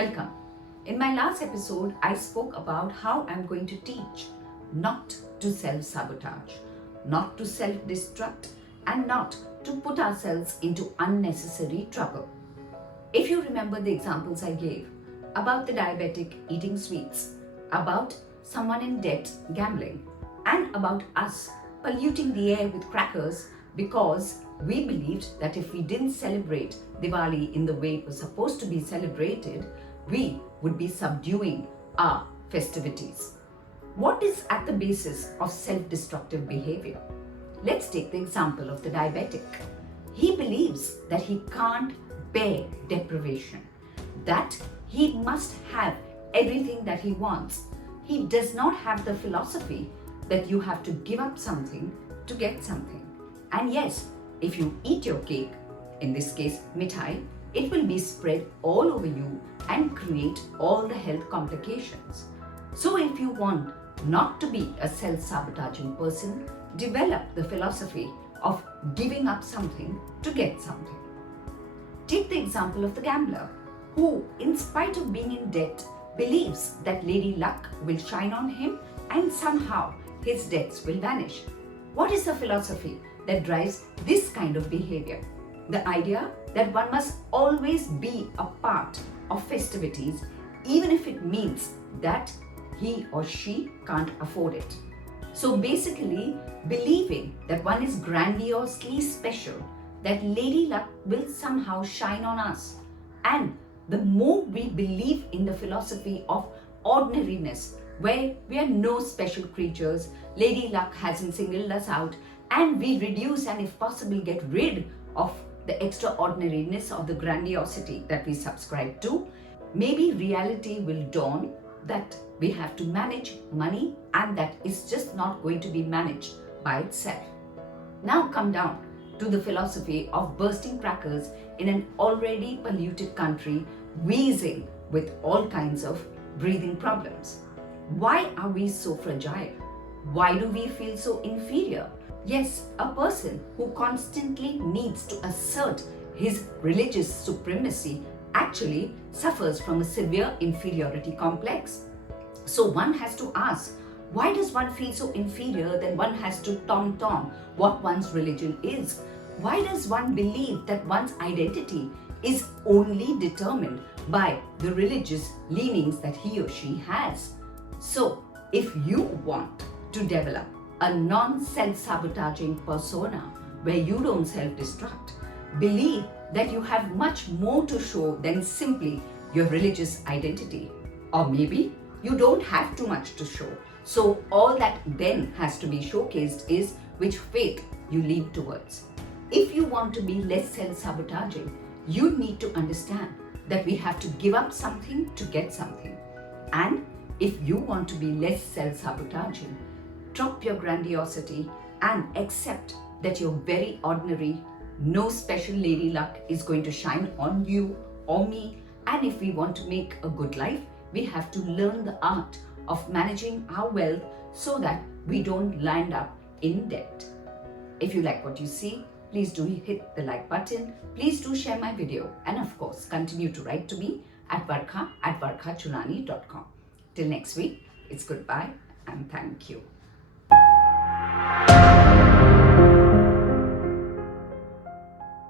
Welcome. In my last episode, I spoke about how I'm going to teach not to self-sabotage, not to self-destruct, and not to put ourselves into unnecessary trouble. If you remember the examples I gave about the diabetic eating sweets, about someone in debt gambling, and about us polluting the air with crackers because we believed that if we didn't celebrate Diwali in the way it was supposed to be celebrated, we would be subduing our festivities. What is at the basis of self-destructive behavior? Let's take the example of the diabetic. He believes that he can't bear deprivation, that he must have everything that he wants. He does not have the philosophy that you have to give up something to get something. And yes, if you eat your cake, in this case mithai, it will be spread all over you and create all the health complications. So if you want not to be a self-sabotaging person, develop the philosophy of giving up something to get something. Take the example of the gambler who, in spite of being in debt, believes that Lady Luck will shine on him and somehow his debts will vanish. What is the philosophy that drives this kind of behavior? The idea that one must always be a part of festivities, even if it means that he or she can't afford it. So basically, believing that one is grandiosely special, that Lady Luck will somehow shine on us. And the more we believe in the philosophy of ordinariness, where we are no special creatures, Lady Luck hasn't singled us out, and we reduce and if possible get rid of the extraordinariness of the grandiosity that we subscribe to, maybe reality will dawn that we have to manage money and that is just not going to be managed by itself. Now come down to the philosophy of bursting crackers in an already polluted country, wheezing with all kinds of breathing problems. Why are we so fragile? Why do we feel so inferior? Yes, a person who constantly needs to assert his religious supremacy actually suffers from a severe inferiority complex. So one has to ask, why does one feel so inferior that one has to tom-tom what one's religion is? Why does one believe that one's identity is only determined by the religious leanings that he or she has? So, if you want to develop a non-self-sabotaging persona where you don't self-destruct, believe that you have much more to show than simply your religious identity. Or maybe you don't have too much to show. So all that then has to be showcased is which faith you lean towards. If you want to be less self-sabotaging, you need to understand that we have to give up something to get something. And if you want to be less self-sabotaging, drop your grandiosity and accept that you're very ordinary. No special Lady Luck is going to shine on you or me. And if we want to make a good life, we have to learn the art of managing our wealth so that we don't land up in debt. If you like what you see, please do hit the like button. Please do share my video. And of course, continue to write to me at varkha@varkhachurani.com. Till next week, it's goodbye and thank you.